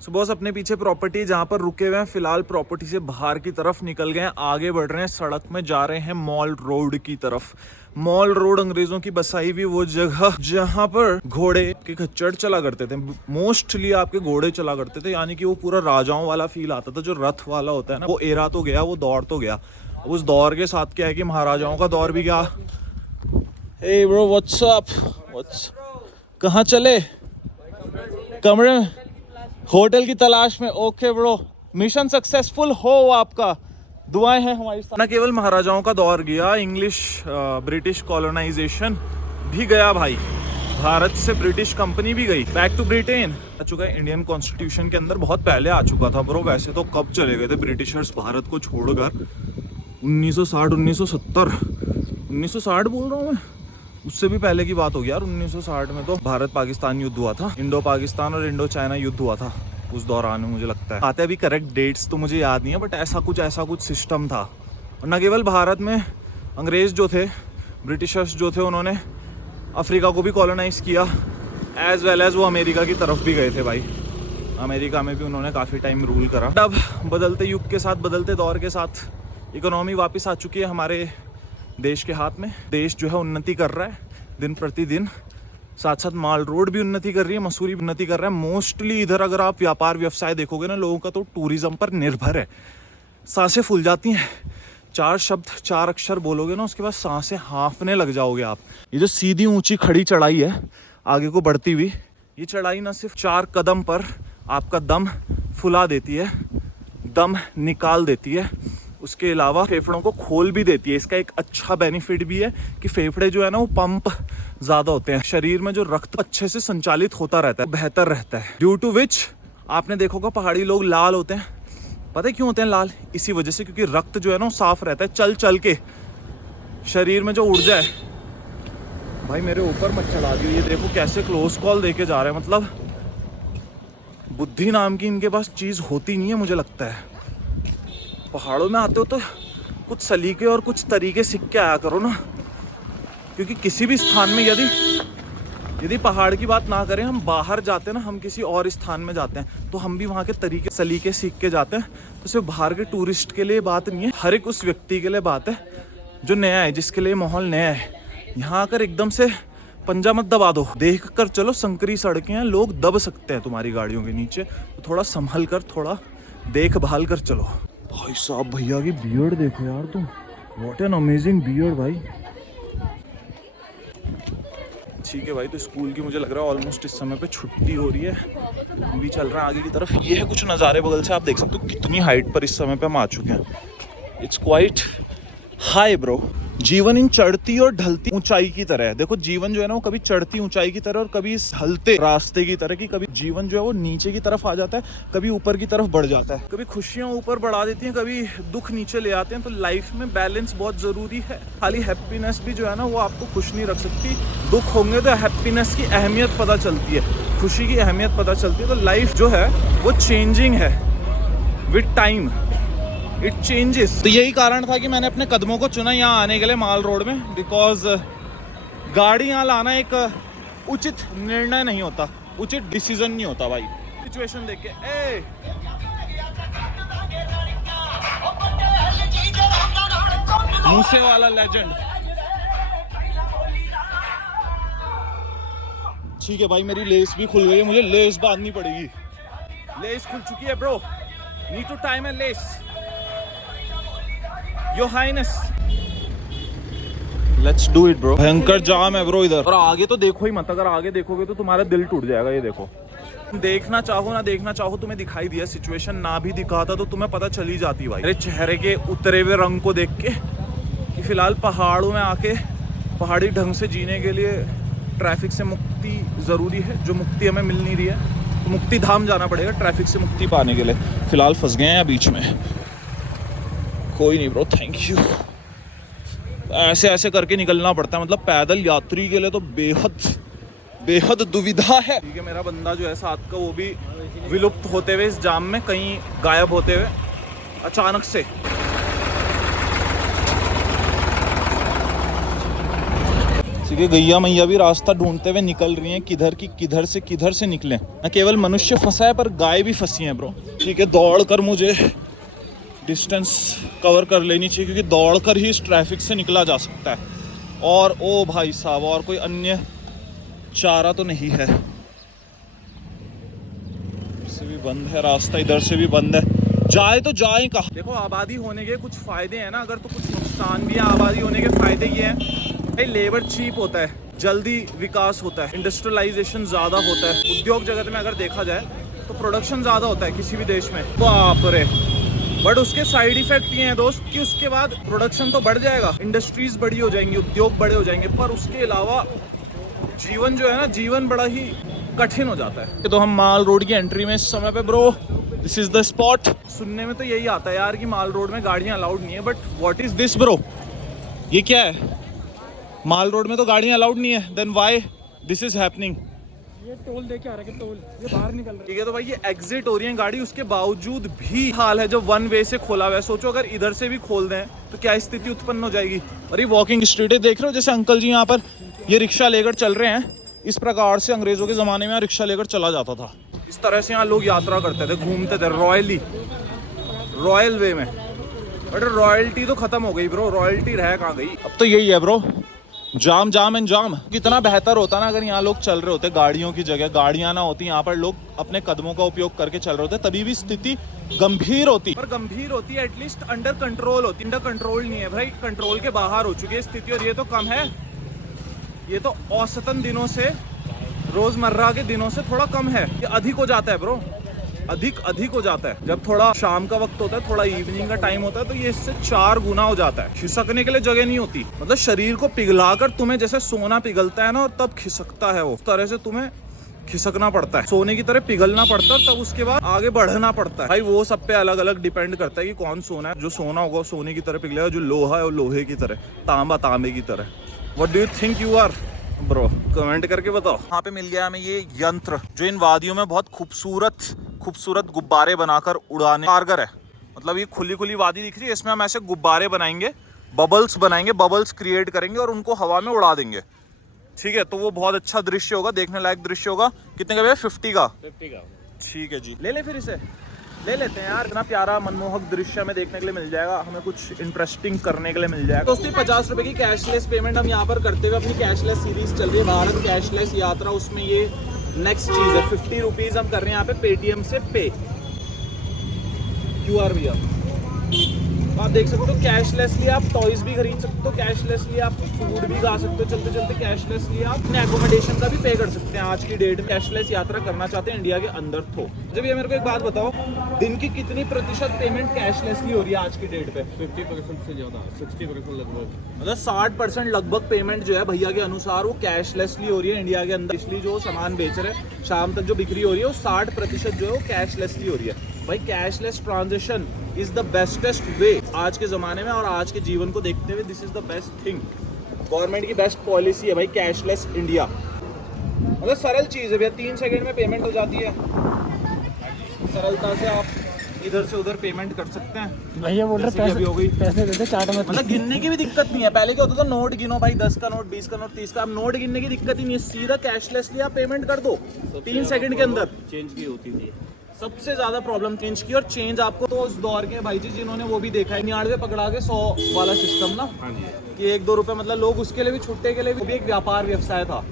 So boss अपने पीछे property जहाँ पर रुके हुए हैं, फिलहाल प्रॉपर्टी से बाहर की तरफ निकल गए हैं, आगे बढ़ रहे हैं, सड़क में जा रहे हैं मॉल रोड की तरफ। मॉल रोड अंग्रेजों की बसाई हुई वो जगह जहाँ पर घोड़े के खच्चर चला करते थे, मोस्टली आपके घोड़े चला करते थे, यानी कि वो पूरा राजाओं वाला फील आता था। जो रथ वाला होता है ना, वो एरा तो गया, वो दौर तो गया। उस दौर के साथ क्या है कि महाराजाओं का दौर भी गया। हे ब्रो व्हाट्स अप, कहाँ चले? कमरे में, होटल की तलाश में। ओके ब्रो, मिशन सक्सेसफुल हो आपका, दुआएं हैं हमारी साथ। ना केवल महाराजाओं का दौर गया, इंग्लिश ब्रिटिश कॉलोनाइजेशन भी गया भाई। भारत से ब्रिटिश कंपनी भी गई, बैक टू ब्रिटेन आ चुका है। इंडियन कॉन्स्टिट्यूशन के अंदर बहुत पहले आ चुका था ब्रो। वैसे तो कब चले गए थे ब्रिटिशर्स भारत को छोड़कर? 1960, 1970, 1960 बोल रहा हूँ मैं, उससे भी पहले की बात हो गई यार। 1960 में तो भारत पाकिस्तान युद्ध हुआ था, इंडो पाकिस्तान और इंडो चाइना युद्ध हुआ था उस दौरान में, मुझे लगता है। आते अभी करेक्ट डेट्स तो मुझे याद नहीं है, बट ऐसा कुछ सिस्टम था। और न केवल भारत में अंग्रेज जो थे, ब्रिटिशर्स जो थे, उन्होंने अफ्रीका को भी कॉलोनाइज किया, एज वेल एज वो अमेरिका की तरफ भी गए थे भाई। अमेरिका में भी उन्होंने काफ़ी टाइम रूल करा। अब बदलते युग के साथ, बदलते दौर के साथ इकोनॉमी वापस आ चुकी है हमारे देश के हाथ में। देश जो है उन्नति कर रहा है दिन प्रतिदिन, साथ साथ माल रोड भी उन्नति कर रही है, मसूरी भी उन्नति कर रहा है। मोस्टली इधर अगर आप व्यापार व्यवसाय देखोगे ना, लोगों का तो टूरिज्म पर निर्भर है। सांसें फूल जाती हैं, 4 शब्द 4 अक्षर बोलोगे ना, उसके बाद सांसें हाँफने लग जाओगे आप। ये जो सीधी ऊंची खड़ी चढ़ाई है आगे को बढ़ती हुई, ये चढ़ाई ना सिर्फ 4 कदम पर आपका दम फुला देती है, दम निकाल देती है, उसके अलावा फेफड़ों को खोल भी देती है। इसका एक अच्छा बेनिफिट भी है कि फेफड़े जो है ना, वो पंप ज़्यादा होते हैं, शरीर में जो रक्त अच्छे से संचालित होता रहता है, बेहतर रहता है। ड्यू टू विच आपने देखा होगा पहाड़ी लोग लाल होते हैं। पता है क्यों होते हैं लाल? इसी वजह से, क्योंकि रक्त जो है ना वो साफ रहता है। चल चल के शरीर में जो ऊर्जा है, भाई मेरे ऊपर मत चढ़ा दियो। ये देखो कैसे क्लोज कॉल देके जा रहे हैं। मतलब बुद्धि नाम की इनके पास चीज़ होती नहीं है, मुझे लगता है। पहाड़ों में आते हो तो कुछ सलीके और कुछ तरीके सीख के आया करो ना, क्योंकि किसी भी स्थान में यदि पहाड़ की बात ना करें, हम बाहर जाते हैं ना, हम किसी और स्थान में जाते हैं, तो हम भी वहाँ के तरीके सलीके सीख के जाते हैं। तो सिर्फ बाहर के टूरिस्ट के लिए बात नहीं है, हर एक उस व्यक्ति के लिए बात है जो नया है, जिसके लिए माहौल नया है। यहाँ आकर एकदम से पंजा मत दबा दो, देख कर चलो। संकरी सड़कें हैं, लोग दब सकते हैं तुम्हारी गाड़ियों के नीचे, तो थोड़ा संभल कर, थोड़ा देखभाल कर चलो। भाई साहब, भैया की बियर्ड देखो यार तुम, व्हाट एन अमेजिंग बियर्ड भाई। ठीक है भाई, तो स्कूल की मुझे लग रहा है ऑलमोस्ट इस समय पे छुट्टी हो रही है, हम भी चल रहे हैं आगे की तरफ। ये है कुछ नज़ारे बगल से, आप देख सकते हो कितनी हाइट पर इस समय पे हम आ चुके हैं। It's quite high bro. जीवन इन चढ़ती और ढलती ऊंचाई की तरह है। देखो जीवन जो है ना, वो कभी चढ़ती ऊंचाई की तरह और कभी इस ढलते रास्ते की तरह, कि कभी जीवन जो है वो नीचे की तरफ आ जाता है, कभी ऊपर की तरफ बढ़ जाता है। कभी खुशियां ऊपर बढ़ा देती हैं, कभी दुख नीचे ले आते हैं। तो लाइफ में बैलेंस बहुत जरूरी है। खाली हैप्पीनेस भी जो है ना, वो आपको खुश नहीं रख सकती। दुख होंगे तो हैप्पीनेस की अहमियत पता चलती है, खुशी की अहमियत पता चलती है। तो लाइफ जो है वो चेंजिंग है विद टाइम, इट चेंजेस। तो यही कारण था कि मैंने अपने कदमों को चुना यहाँ आने के लिए, माल रोड में, बिकॉज गाड़ी यहाँ लाना एक उचित निर्णय नहीं होता, उचित डिसीजन नहीं होता भाई। सिचुएशन देख के मूसे वाला लेजेंड। ठीक है भाई, मेरी लेस भी खुल गई है, मुझे लेस बांधनी पड़ेगी। लेस खुल चुकी है ब्रो, नीड टू टाइम है less. Your Highness, let's do it bro। भयंकर जाम है ब्रो इधर, और आगे तो देखो ही मत। अगर आगे देखोगे तो तुम्हारा दिल टूट जाएगा। ये देखो, देखना चाहो ना देखना चाहो, तुम्हें दिखाई दिया। सिचुएशन ना भी दिखाता तो तुम्हें पता चली जाती भाई, मेरे चेहरे के उतरे हुए रंग को देख के, कि फिलहाल पहाड़ों में आके पहाड़ी ढंग से जीने के लिए ट्रैफिक से मुक्ति ज़रूरी है, जो मुक्ति हमें मिल नहीं रही है। तो मुक्ति धाम जाना पड़ेगा ट्रैफिक से मुक्ति पाने के लिए। फिलहाल फंस गए हैं बीच में। कोई नहीं ब्रो, थैंक यू। ऐसे ऐसे करके निकलना पड़ता है, मतलब पैदल यात्री के लिए तो बेहद दुविधा है। ठीक है, मेरा बंदा जो है साथ का, वो भी विलुप्त होते हुए इस जाम में कहीं गायब होते हुए अचानक से। कि गैया मैया भी रास्ता ढूंढते हुए निकल रही हैं, किधर से निकले। न केवल मनुष्य फंसा है पर गाय भी फंसी है ब्रो। ठीक है, दौड़ कर मुझे डिस्टेंस कवर कर लेनी चाहिए, क्योंकि दौड़ कर ही इस ट्रैफिक से निकला जा सकता है। और ओ भाई साहब, और कोई अन्य चारा तो नहीं है। से भी बंद है रास्ता, इधर से भी बंद है। जाए तो जाए कहाँ? देखो, आबादी होने के कुछ फायदे हैं ना, अगर तो कुछ नुकसान भी है। आबादी होने के फायदे ये हैं भाई, लेबर चीप होता है, जल्दी विकास होता है, इंडस्ट्रियलाइजेशन ज़्यादा होता है। उद्योग जगत में अगर देखा जाए तो प्रोडक्शन ज़्यादा होता है किसी भी देश में। बाप रे। बट उसके साइड इफेक्ट ये हैं दोस्त कि उसके बाद प्रोडक्शन तो बढ़ जाएगा, इंडस्ट्रीज बड़ी हो जाएंगी, उद्योग बड़े हो जाएंगे, पर उसके अलावा जीवन जो है ना, जीवन बड़ा ही कठिन हो जाता है। तो हम माल रोड की एंट्री में इस समय पे bro, this is the spot. सुनने में तो यही आता है यार कि माल रोड में गाड़ियां अलाउड नहीं है, but what is this bro? ये क्या है? माल रोड में तो गाड़ियां अलाउड नहीं है, then why this is happening? ये टोल दे के आ रहा है, टोल ये बाहर निकल रहा है। ठीक है, तो भाई ये एग्जिट हो रही है गाड़ी, उसके बावजूद भी हाल है जो वन वे से खोला हुआ है। सोचो अगर इधर से भी खोल दें तो क्या स्थिति उत्पन्न हो जाएगी। और ये वॉकिंग स्ट्रीट है, देख रहे हो जैसे अंकल जी यहाँ पर ये रिक्शा लेकर चल रहे हैं। इस प्रकार से अंग्रेजों के ज़माने में रिक्शा लेकर चला जाता था। इस तरह से यहाँ लोग यात्रा करते थे, घूमते थे रॉयल वे में। बट रॉयल्टी तो खत्म हो गई ब्रो, रॉयल्टी रह कहाँ गई? अब तो यही है ब्रो, जाम जाम एंड जाम। कितना बेहतर होता ना अगर यहाँ लोग चल रहे होते, गाड़ियों की जगह गाड़ियाँ ना होती, यहाँ पर लोग अपने कदमों का उपयोग करके चल रहे होते, तभी भी स्थिति गंभीर होती। पर गंभीर होती है, एटलीस्ट अंडर कंट्रोल होती। अंडर कंट्रोल नहीं है भाई, कंट्रोल के बाहर हो चुकी है स्थिति। और ये तो कम है, ये तो औसतन दिनों से, रोजमर्रा के दिनों से थोड़ा कम है। ये अधिक हो जाता है ब्रो, अधिक हो जाता है। जब थोड़ा शाम का वक्त होता है, थोड़ा इवनिंग का टाइम होता है, तो ये इससे 4 गुना हो जाता है। खिसकने के लिए जगह नहीं होती। मतलब शरीर को पिघलाकर तुम्हें जैसे सोना पिघलता है ना, और तब खिसकता है वो, उस तरह से तुम्हें खिसकना पड़ता है, सोने की तरह पिघलना पड़ता है, तब उसके बाद आगे बढ़ना पड़ता है। भाई वो सब पे अलग अलग डिपेंड करता है कि कौन सोना है। जो सोना होगा सोने की तरह पिघलेगा, जो लोहा है वो लोहे की तरह, तांबा तांबे की तरह। What do you think you are bro? Comment करके बताओ। यहाँ पे मिल गया हमें ये यंत्र, जो इन वादियों में बहुत खूबसूरत गुब्बारे बनाकर उड़ाने कारगर है। मतलब ये खुली वादी दिख रही है, इसमें हम ऐसे गुब्बारे बनाएंगे, बबल्स क्रिएट करेंगे और उनको हवा में उड़ा देंगे। ठीक है, तो वो बहुत अच्छा दृश्य होगा, देखने लायक दृश्य होगा। कितने का भैया? 50 का। ठीक है जी, ले ले, फिर इसे ले लेते हैं यार। इतना प्यारा मनमोहक दृश्य हमें देखने के लिए मिल जाएगा, हमें कुछ इंटरेस्टिंग करने के लिए मिल जाएगा। दोस्तों 50 रुपए की कैशलेस पेमेंट हम यहाँ पर करते हुए अपनी कैशलेस सीरीज चल रही है, भारत कैशलेस यात्रा, उसमें ये नेक्स्ट चीज है। 50 रुपीज हम कर रहे हैं यहाँ पे पेटीएम से पे। QR भैया आप देख सकते हो, कैशलेसली आप टॉयज भी खरीद सकते हो, कैशलेसली आप फूड भी खा सकते हो, चलते चलते कैशलेसली आप अपने एकोमोडेशन का भी पे कर सकते हैं। आज की डेट में कैशलेस यात्रा करना चाहते हैं इंडिया के अंदर तो। जब ये मेरे को एक बात बताओ, दिन की कितनी प्रतिशत पेमेंट कैशलेसली हो रही है आज की डेट पे? 50% से ज्यादा, 60% लगभग। मतलब 60% लगभग पेमेंट जो है भैया के अनुसार वो कैशलेसली हो रही है इंडिया के अंदर। इसलिए जो सामान बेच रहे हैं, शाम तक जो बिक्री हो रही है, वो 60% जो है वो कैशलेसली हो रही है। भाई cashless transaction is the bestest way आज के ज़माने में, और आज के जीवन को देखते हुए this is the best thing. Government की बेस्ट पॉलिसी है भाई कैशलेस इंडिया। मतलब सरल चीज़ है भैया, 3 सेकंड में पेमेंट हो जाती है। सरलता से आप इधर से उधर पेमेंट कर सकते हैं। भैया बोल रहे पैसे हो गई, पैसे देते चाट में। मतलब गिनने की भी दिक्कत नहीं है। पहले क्या होता था, नोट गिनो भाई, 10 का नोट, 20 का नोट, 30 का। अब नोट गिनने की दिक्कत ही नहीं है, सीधा कैशलेसली आप पेमेंट कर दो 3 सेकंड के अंदर। चेंज की होती थी सबसे ज्यादा प्रॉब्लम चेंज की, और चेंज आपको तो उस दौर के भाई जी जिन्होंने वो भी देखा है, 99 पकड़ा के 100 वाला सिस्टम ना, कि 1-2 रुपए, मतलब लोग उसके लिए भी, छुट्टे के लिए भी एक व्यापार व्यवसाय था।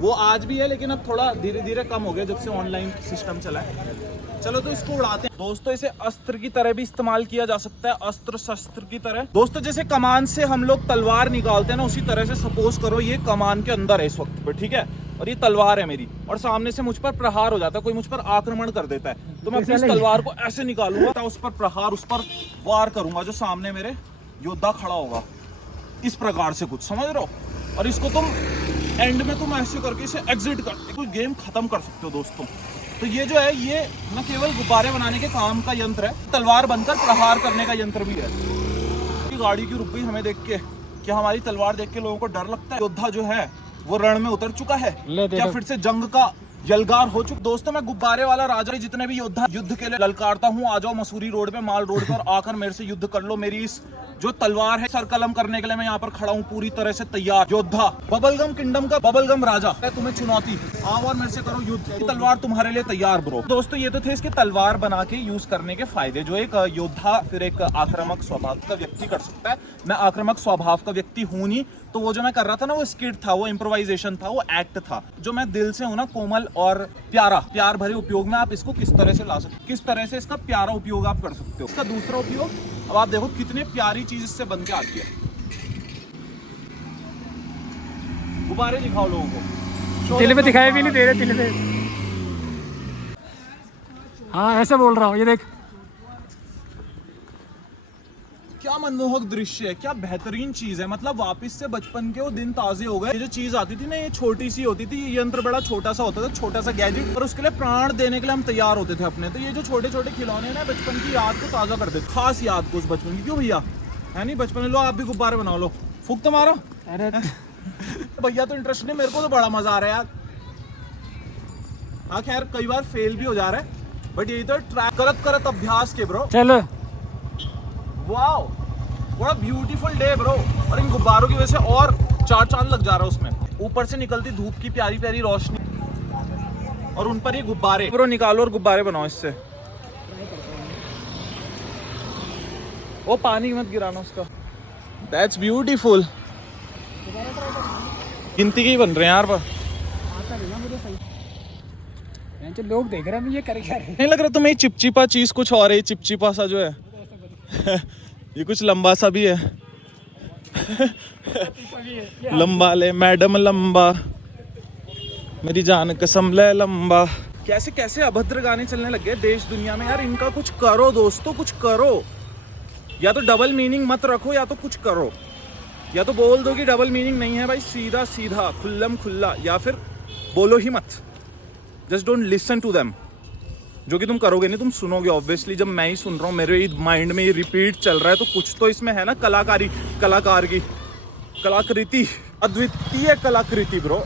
वो आज भी है, लेकिन अब थोड़ा धीरे धीरे कम हो गया जब से ऑनलाइन सिस्टम चला है। चलो तो इसको उड़ाते हैं दोस्तों। इसे अस्त्र की तरह भी इस्तेमाल किया जा सकता है, अस्त्र शस्त्र की तरह। दोस्तों जैसे कमान से हम लोग तलवार निकालते हैं ना, उसी तरह से सपोज करो ये कमान के अंदर है इस वक्त पर, ठीक है, और ये तलवार है मेरी, और सामने से मुझ पर प्रहार हो जाता है, कोई मुझ पर आक्रमण कर देता है, तो मैं अपनी इस तलवार को ऐसे निकालूंगा, उस पर प्रहार, उस पर वार करूंगा जो सामने मेरे योद्धा खड़ा होगा। इस प्रकार से कुछ समझ रहे हो? और इसको तुम एंड में तुम ऐसे करके इसे एग्जिट कर, कोई गेम खत्म कर सकते हो दोस्तों। तो ये जो है, ये न केवल गुब्बारे बनाने के काम का यंत्र है, तलवार बनकर प्रहार करने का यंत्र भी है। गाड़ी की रुक गई हमें देख के, क्या हमारी तलवार देख के लोगों को डर लगता है? योद्धा जो है वो रण में उतर चुका है, क्या फिर से जंग का यलगार हो चुका? दोस्तों मैं गुब्बारे वाला राजा, जितने भी योद्धा युद्ध के लिए ललकारता हूँ, आ जाओ मसूरी रोड पे, माल रोड पे, और आकर मेरे से युद्ध कर लो। मेरी इस जो तलवार है सर कलम करने के लिए मैं यहाँ पर खड़ा हूँ पूरी तरह से तैयार योद्धा बबलगम किंगडम का बबलगम राजा है। तुम्हें चुनौती आओ और मेरे से करो युद्ध, तलवार तुम्हारे लिए तैयार ब्रो। दोस्तों ये तो थे इसके तलवार बना के यूज करने के फायदे जो एक योद्धा फिर एक आक्रामक स्वभाव का व्यक्ति कर सकता है। मैं आक्रामक स्वभाव का व्यक्ति हूँ नहीं, तो वो जो मैं कर रहा था ना वो स्किट था, वो इम्प्रोवाइजेशन था, वो एक्ट था। जो मैं दिल से हूँ ना कोमल और प्यार भरे उपयोग में आप इसको किस तरह से ला सकते, किस तरह से इसका प्यारा उपयोग आप कर सकते हो। इसका दूसरा उपयोग अब आप देखो कितने प्यारी चीज इससे बन के आती है। गुब्बारे दिखाओ लोगों को, दिल पे दिखाई भी नहीं दे रहे, दिल पे। हाँ ऐसे बोल रहा हूँ, ये देख क्या मनमोहक दृश्य है, क्या बेहतरीन चीज है। मतलब वापस से बचपन के वो दिन ताजे हो गए। ये जो चीज आती थी ना ये छोटी सी होती थी, ये यंत्र बड़ा छोटा सा होता था, छोटा सा गैजेट, और उसके लिए प्राण देने के लिए हम तैयार होते थे अपने। तो ये जो छोटे छोटे खिलौने ना बचपन की याद को ताजा कर देते, खास याद को उस बचपन की। क्यों भैया है नहीं बचपन में, लो आप भी गुब्बारे बनाओ, लो फूक तो मारो। अरे भैया तो इंटरेस्ट नहीं, मेरे को तो बड़ा मजा आ रहा है यार। हाँ खैर कई बार फेल भी हो जा रहा है, बट यही तो ट्रैक करत अभ्यास के ब्रो। चलो wow what a beautiful day bro. और इन गुब्बारों की वजह से और चार चांद लग जा रहा है उसमें। ऊपर से निकलती धूप की प्यारी प्यारी रोशनी और उन पर ये गुब्बारे ब्रो निकालो और गुब्बारे बनाओ इससे। वो पानी मत गिराना उसका। That's beautiful. गिनती के ही बन रहे हैं यार पर। आता नहीं ना मुझे सही। जो लोग देख रहे हैं ये कर क्या रहे हैं। नहीं लग रहा तुम्हें चिपचिपा चीज कुछ और है, चिपचिपा सा जो है ये कुछ लंबा सा भी है। लंबा ले मैडम लंबा, मेरी जान कसम ले लंबा। कैसे कैसे अभद्र गाने चलने लग गए देश दुनिया में यार। इनका कुछ करो दोस्तों, कुछ करो। या तो डबल मीनिंग मत रखो या तो कुछ करो, या तो बोल दो कि डबल मीनिंग नहीं है भाई, सीधा सीधा खुल्लम खुल्ला, या फिर बोलो ही मत। Just don't listen to them. जो कि तुम करोगे नहीं, तुम सुनोगे ऑब्वियसली। जब मैं ही सुन रहा हूँ मेरे माइंड में ये रिपीट चल रहा है, तो कुछ तो इसमें है ना कलाकारी, कलाकार की कलाकृति, अद्वितीय कलाकृति ब्रो।